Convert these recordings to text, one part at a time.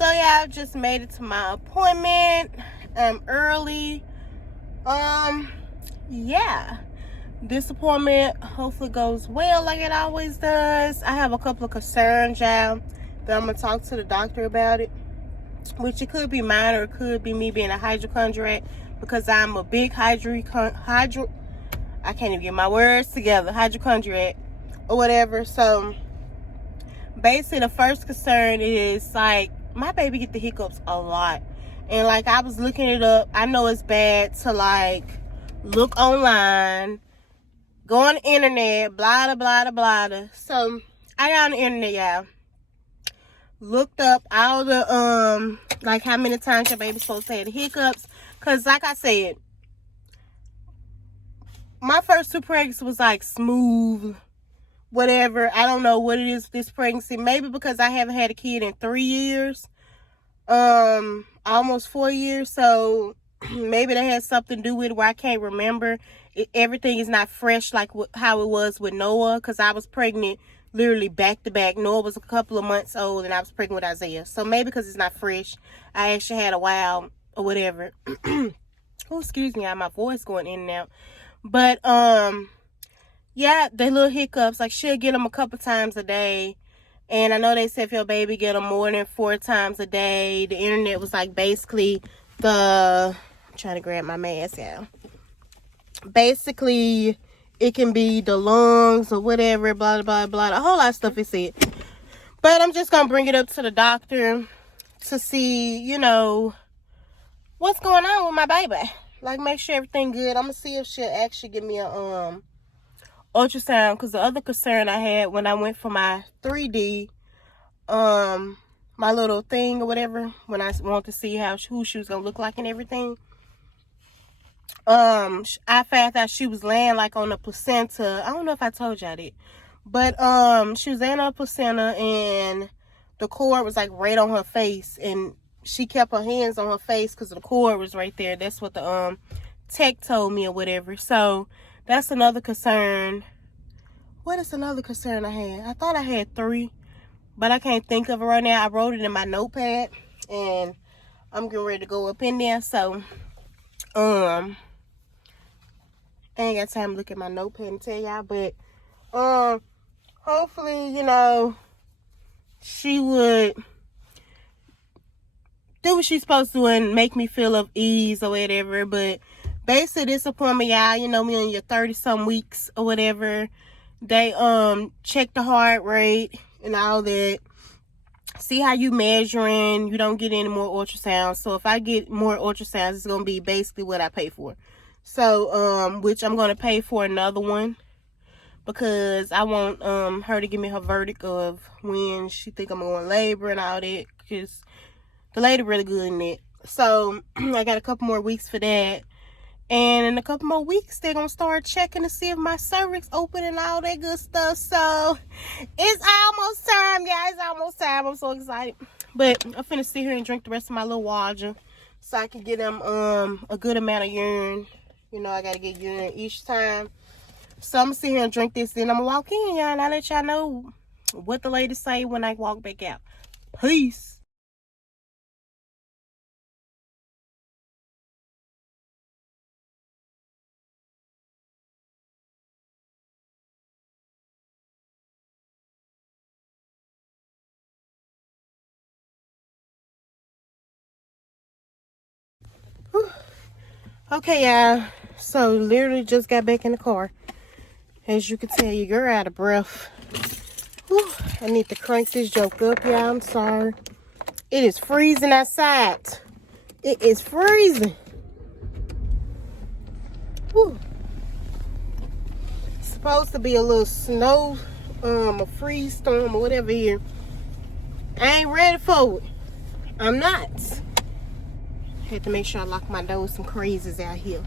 So yeah, I just made it to my appointment. Early. Yeah. This appointment hopefully goes well like it always does. I have a couple of concerns, y'all, that I'm gonna talk to the doctor about it. Which it could be mine or it could be me being a hypochondriac, because I'm a big I can't even get my words together, hypochondriac or whatever. So basically the first concern is like my baby get the hiccups a lot. And like I was looking it up. I know it's bad to like look online, go on the internet, blah, blah, blah, blah, blah. So I got on the internet, y'all. Looked up all the, like how many times your baby's supposed to have the hiccups. Because like I said, my first 2 pregnancies was like smooth, whatever. I don't know what it is with this pregnancy. Maybe because I haven't had a kid in 3 years. Almost 4 years. So maybe that has something to do with it where I can't remember. Everything is not fresh like how it was with Noah, because I was pregnant literally back to back. Noah was a couple of months old and I was pregnant with Isaiah. So maybe because it's not fresh, I actually had a while or whatever. Oh, excuse me, I have my voice going in and out. But yeah, the little hiccups, like she'll get them a couple times a day. And I know they said if your baby get them more than 4 times a day, the internet was like basically I'm trying to grab my mask out. Basically, it can be the lungs or whatever, blah, blah, blah. A whole lot of stuff is said. But I'm just going to bring it up to the doctor to see, you know, what's going on with my baby. Like, make sure everything good. I'm going to see if she'll actually give me a ultrasound. Because the other concern I had when I went for my 3D, my little thing or whatever, when I wanted to see who she was going to look like and everything, I found out she was laying like on the placenta. I don't know if I told y'all that, but she was laying on a placenta and the cord was like right on her face, and she kept her hands on her face because the cord was right there. That's what the tech told me or whatever. So that's another concern. What is another concern I had? I thought I had 3, but I can't think of it right now. I wrote it in my notepad and I'm getting ready to go up in there. So I ain't got time to look at my notepad and tell y'all, but hopefully, you know, she would do what she's supposed to and make me feel of ease or whatever. But basically this appointment, y'all, you know me on your 30-some weeks or whatever, they check the heart rate and all that, see how you measuring. You don't get any more ultrasounds. So if I get more ultrasounds, it's gonna be basically what I pay for. So which I'm gonna pay for another one because I want her to give me her verdict of when she think I'm going labor and all that, because the lady really good in it. So I got a couple more weeks for that, and in a couple more weeks they're gonna start checking to see if my cervix open and all that good stuff. So it's almost time, guys. It's almost time. I'm so excited. But I'm finna sit here and drink the rest of my little water so I can get them a good amount of urine. You know, I gotta get urine each time. So I'm gonna sit here and drink this, then I'm gonna walk in, y'all, and I'll let y'all know what the ladies say when I walk back out. Peace. Whew. Okay, y'all. So literally just got back in the car. As you can tell, your girl out of breath. Whew. I need to crank this joke up, y'all. I'm sorry. It is freezing outside. It is freezing. Whew. It's supposed to be a little snow, a freeze storm or whatever here. I ain't ready for it. I'm not. Had to make sure I lock my doors. Some crazies out here.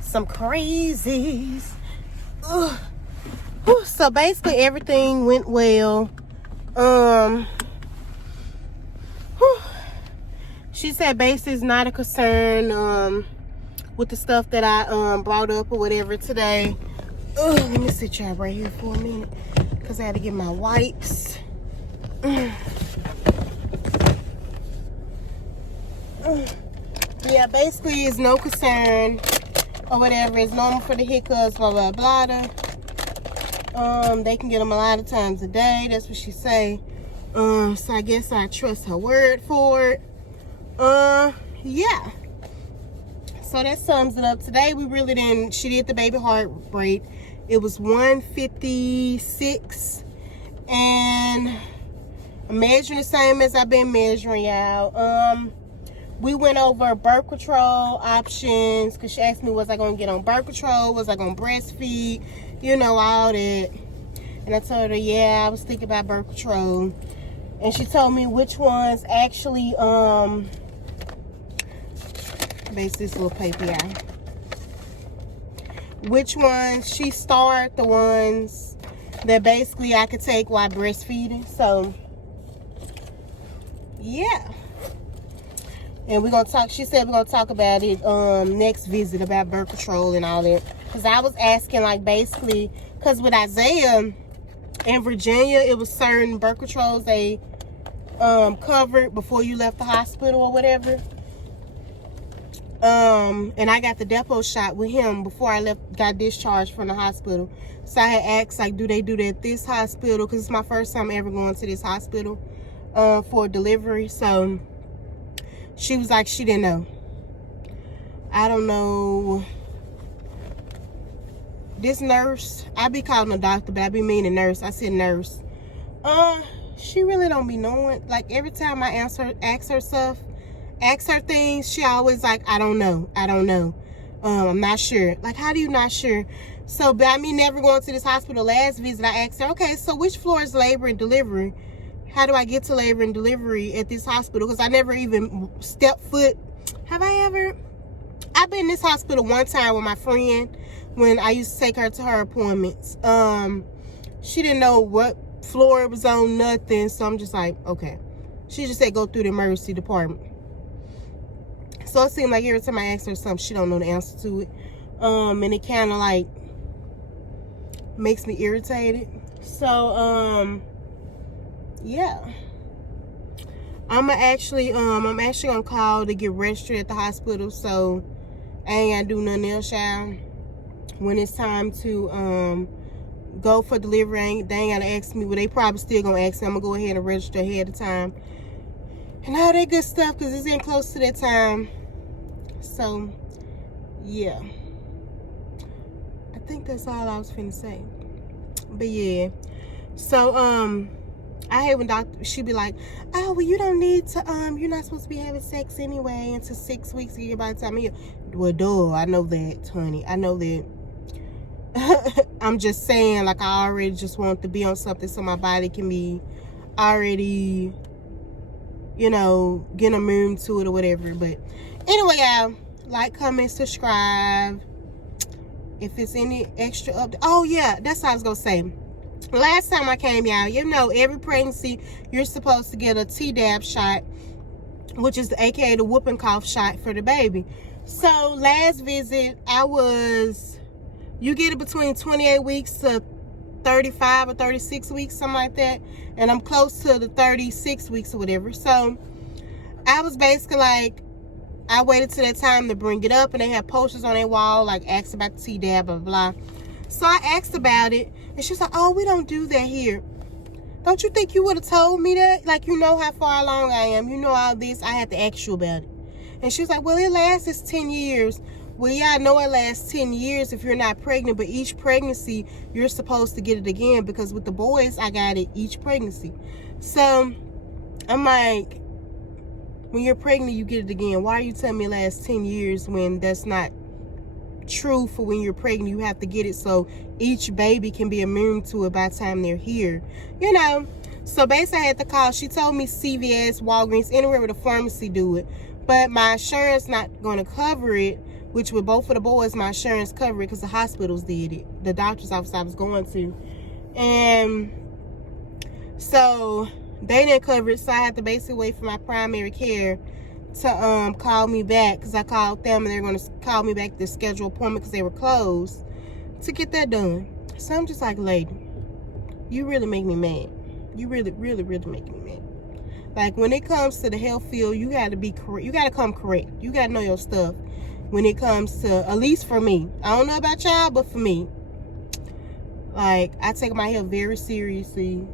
Some crazies. Ugh. Whew. So basically everything went well. Whew. She said basically it's not a concern with the stuff that I brought up or whatever today. Ugh, let me sit y'all right here for a minute because I had to get my wipes. Yeah, basically it's no concern or whatever. It's normal for the hiccups, blah, blah, blah. They can get them a lot of times a day. That's what she say. So I guess I trust her word for it. Yeah. So that sums it up. Today we really didn't, she did the baby heart rate. It was 156. And I'm measuring the same as I've been measuring, y'all. We went over birth control options because she asked me, was I going to get on birth control? Was I going to breastfeed? You know, all that. And I told her, yeah, I was thinking about birth control. And she told me which ones actually, basically this little paper, y'all. Which ones she started, the ones that basically I could take while breastfeeding. So, yeah. And we're going to talk, she said we're going to talk about it next visit, about birth control and all that. Because I was asking, like, basically, because with Isaiah in Virginia, it was certain birth controls they covered before you left the hospital or whatever. And I got the depot shot with him before I got discharged from the hospital. So I had asked, like, do they do that at this hospital? Because it's my first time ever going to this hospital for delivery. So she was like, she didn't know. I don't know. This nurse, I be calling a doctor, but I be meaning nurse. I said nurse. She really don't be knowing. Like, every time I ask her things, she always like, I don't know. I'm not sure. Like, how do you not sure? So by me never going to this hospital last visit, I asked her, okay, so which floor is labor and delivery? How do I get to labor and delivery at this hospital? Because I never even stepped foot. Have I ever? I've been in this hospital one time with my friend when I used to take her to her appointments. She didn't know what floor it was on, nothing. So I'm just like, okay. She just said go through the emergency department. So it seemed like every time I ask her something, she don't know the answer to it. And it kind of like makes me irritated. So, yeah. I'm actually gonna call to get registered at the hospital, so I ain't gotta do nothing else, y'all. When it's time to go for delivery, they ain't gotta ask me. Well, they probably still gonna ask me. I'm gonna go ahead and register ahead of time and all that good stuff, because it's getting close to that time. So yeah, I think that's all I was finna say. But yeah, so I hate when doctor, she be like, oh, well, you don't need to, you're not supposed to be having sex anyway until 6 weeks of your by the time you, well, duh, I know that, honey. I know that. I'm just saying, like, I already just want to be on something so my body can be already, you know, get immune to it or whatever. But anyway, y'all, like, comment, subscribe. If it's any extra update. Oh, yeah, that's what I was going to say. Last time I came, y'all, you know, every pregnancy, you're supposed to get a Tdap shot, which is the aka the whooping cough shot for the baby. So last visit, you get it between 28 weeks to 35 or 36 weeks, something like that. And I'm close to the 36 weeks or whatever. So I was basically like, I waited till that time to bring it up, and they had posters on their wall, like, asked about the Tdap, blah, blah. So I asked about it, and she was like, oh, we don't do that here. Don't you think you would have told me that? Like, you know how far along I am. You know all this. I had to ask you about it. And she was like, well, it lasts 10 years. Well, yeah, I know it lasts 10 years if you're not pregnant, but each pregnancy, you're supposed to get it again, because with the boys, I got it each pregnancy. So I'm like, when you're pregnant, you get it again. Why are you telling me it lasts 10 years when that's not true? For when you're pregnant, you have to get it so each baby can be immune to it by the time they're here, you know. So basically I had to call. She told me CVS, Walgreens, anywhere where the pharmacy do it, but my insurance not going to cover it, which with both of the boys, my insurance covered it because the hospitals did it, the doctor's office I was going to. And so they didn't cover it, so I had to basically wait for my primary care to call me back, because I called them and they're going to call me back to schedule appointment because they were closed to get that done. So I'm just like, lady, you really make me mad. You really, really, really make me mad. Like, when it comes to the health field, you got to be correct. You got to come correct. You got to know your stuff when it comes to, at least for me. I don't know about y'all, but for me, like, I take my health very seriously.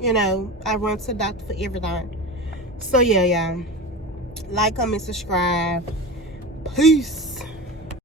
You know, I run to the doctor for everything. So, yeah, y'all. Like, comment, subscribe. Peace.